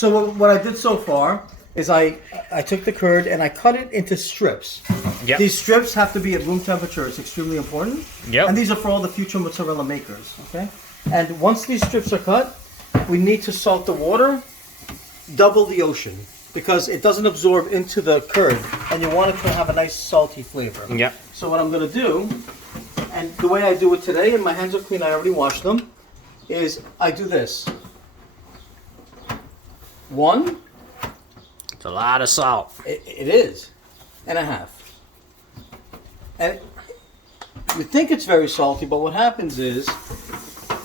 So what I did so far is I took the curd and I cut it into strips. Yep. These strips have to be at room temperature. It's extremely important. Yep. And these are for all the future mozzarella makers. Okay. And once these strips are cut, we need to salt the water, double the ocean, because it doesn't absorb into the curd, and you want it to have a nice salty flavor. Yep. So what I'm gonna do, and the way I do it today, and my hands are clean, I already washed them, is I do this. One. It's a lot of salt. It is. And a half. And you think it's very salty, but what happens is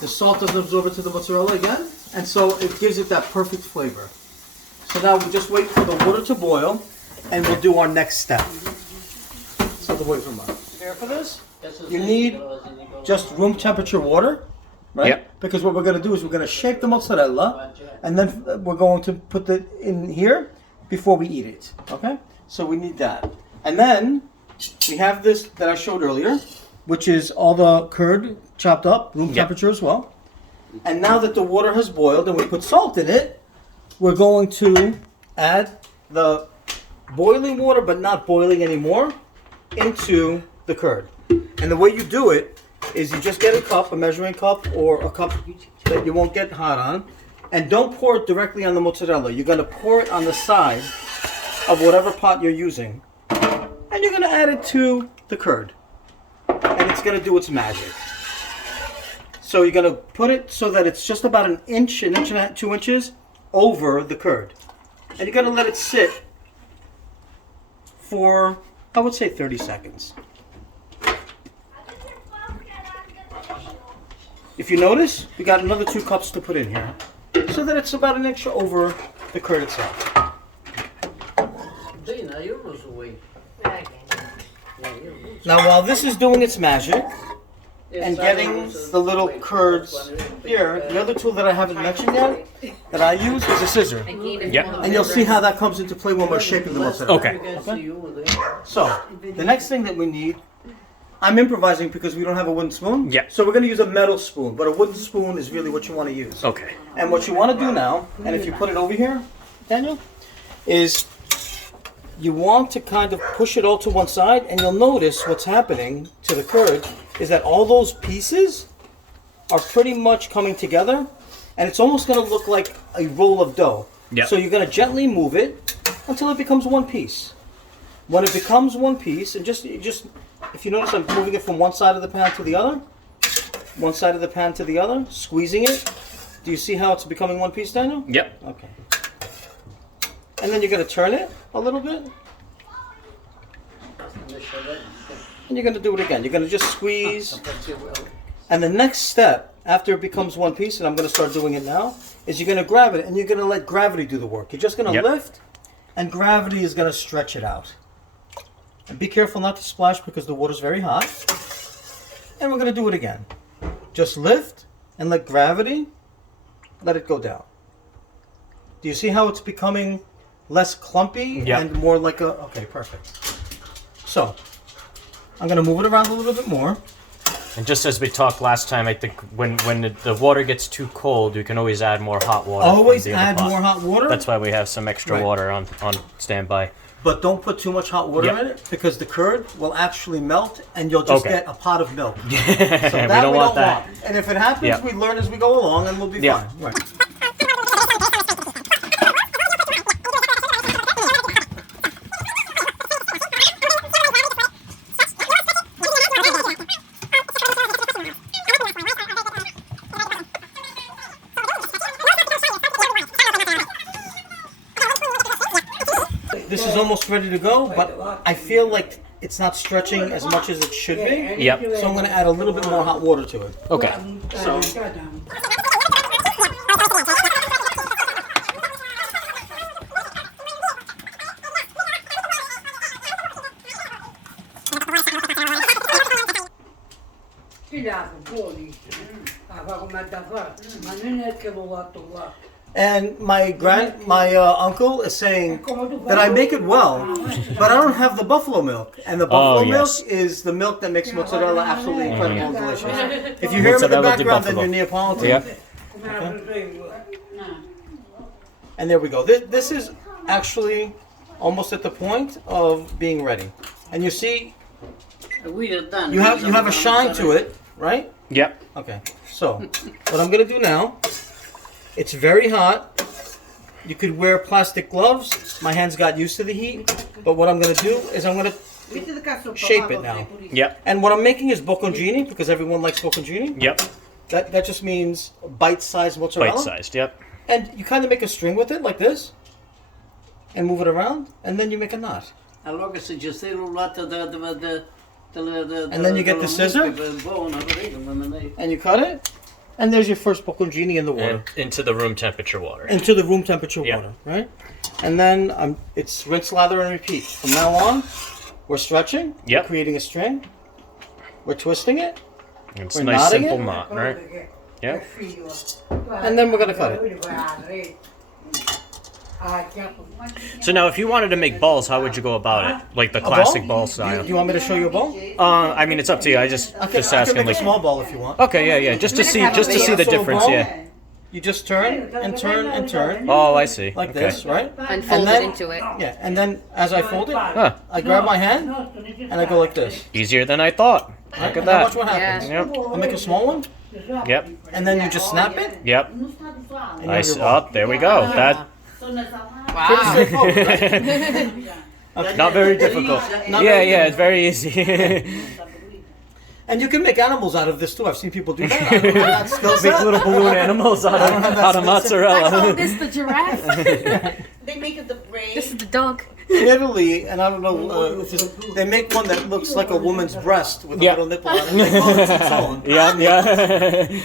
the salt doesn't absorb into the mozzarella again, and so it gives it that perfect flavor. So now we just wait for the water to boil, and we'll do our next step. So the wait for a moment. Prepare for this. You need just room temperature water, right? Yep. Because what we're going to do is we're going to shake the mozzarella, and then we're going to put it in here before we eat it. Okay? So we need that. And then we have this that I showed earlier, which is all the curd chopped up, room temperature as well. And now that the water has boiled and we put salt in it, we're going to add the boiling water, but not boiling anymore, into the curd. And the way you do it is you just get a cup, a measuring cup, or a cup that you won't get hot on, and don't pour it directly on the mozzarella. You're going to pour it on the side of whatever pot you're using, and you're going to add it to the curd, and it's going to do its magic. So you're going to put it so that it's just about an inch and a half, 2 inches over the curd, and you're going to let it sit for, I would say, 30 seconds. If you notice, we got another 2 cups to put in here, so that it's about an inch over the curd itself. Now while this is doing its magic and getting the little curds here, the other tool that I haven't mentioned yet that I use is a scissor. Yep. And you'll see how that comes into play when we're shaping the mozzarella. Okay. So, the next thing that we need, I'm improvising because we don't have a wooden spoon. Yeah. So we're going to use a metal spoon, but a wooden spoon is really what you want to use. Okay. And what you want to do now, and if you put it over here, Daniel, is you want to kind of push it all to one side, and you'll notice what's happening to the curd is that all those pieces are pretty much coming together, and it's almost going to look like a roll of dough. Yep. So you're going to gently move it until it becomes one piece. When it becomes one piece, and just if you notice, I'm moving it from one side of the pan to the other, one side of the pan to the other, squeezing it. Do you see how it's becoming one piece, Daniel? Yep. Okay. And then you're going to turn it a little bit. And you're going to do it again. You're going to just squeeze. And the next step, after it becomes one piece, and I'm going to start doing it now, is you're going to grab it and you're going to let gravity do the work. You're just going to lift, and gravity is going to stretch it out. And be careful not to splash because the water's very hot. And we're going to do it again. Just lift and let gravity, let it go down. Do you see how it's becoming less clumpy and more like a... Okay, perfect. So, I'm going to move it around a little bit more. And just as we talked last time, I think when the water gets too cold, you can always add more hot water. Always add more hot water. That's why we have some extra water on standby. But don't put too much hot water in it, because the curd will actually melt and you'll just get a pot of milk. So that we don't want that. And if it happens, we learn as we go along and we'll be fine. Right. This is almost ready to go, but I feel like it's not stretching as much as it should be. Yep. So I'm going to add a little bit more hot water to it. Okay. So. And my uncle is saying that I make it well, but I don't have the buffalo milk. And the buffalo milk is the milk that makes mozzarella absolutely incredible and delicious. If you hear him in the background, then you're Neapolitan. Yeah. Okay. And there we go. This is actually almost at the point of being ready. And you see, you have a shine to it, right? Yep. Okay. So, what I'm gonna do now, it's very hot. You could wear plastic gloves. My hands got used to the heat. But what I'm gonna do is I'm gonna shape it now. Yep. And what I'm making is bocconcini because everyone likes bocconcini. Yep. That just means bite-sized mozzarella. Bite-sized. Yep. And you kind of make a string with it like this, and move it around, and then you make a knot. And then you get the scissor, and you cut it, and there's your first bocconcini in the water. And into the room temperature water. Into the room temperature Yep. water, right? And then it's rinse, lather, and repeat. From now on, we're stretching, Yep. we're creating a string, we're twisting it, It's we're a nice knotting simple it. knot, right? Yep. and then we're gonna cut it. So now, if you wanted to make balls, how would you go about it? Like the A classic ball? ball Do style. you want me to show you a ball? I mean, it's up to you. I just I can asking make like. a small ball if you want. Okay, yeah, just to see the So a difference, ball, yeah. You just turn and turn and turn Oh, I see. like Okay. this, right? And fold then- it into it. Yeah, and then as I fold it, Huh. I grab my hand and I go like this. Easier than I thought. Right? Look at And then watch that. what happens. Yep. I'll make a small one, Yep. and then you just snap it. Yep. And you have Nice. your ball. Oh, there we go. That Pretty Wow. straightforward, right? not very difficult. Not Yeah, very yeah, it's very easy. And you can make animals out of this too. I've seen people do that. I don't have that skill Make set. little balloon animals out don't have of, that out of skill set. Oh, mozzarella. this is the giraffe. They make it the braid. This is the dog. In Italy, and I don't know, if it's, they make one that looks like a woman's breast with a Yeah. little nipple on it. They call it tizone. Yeah, yeah.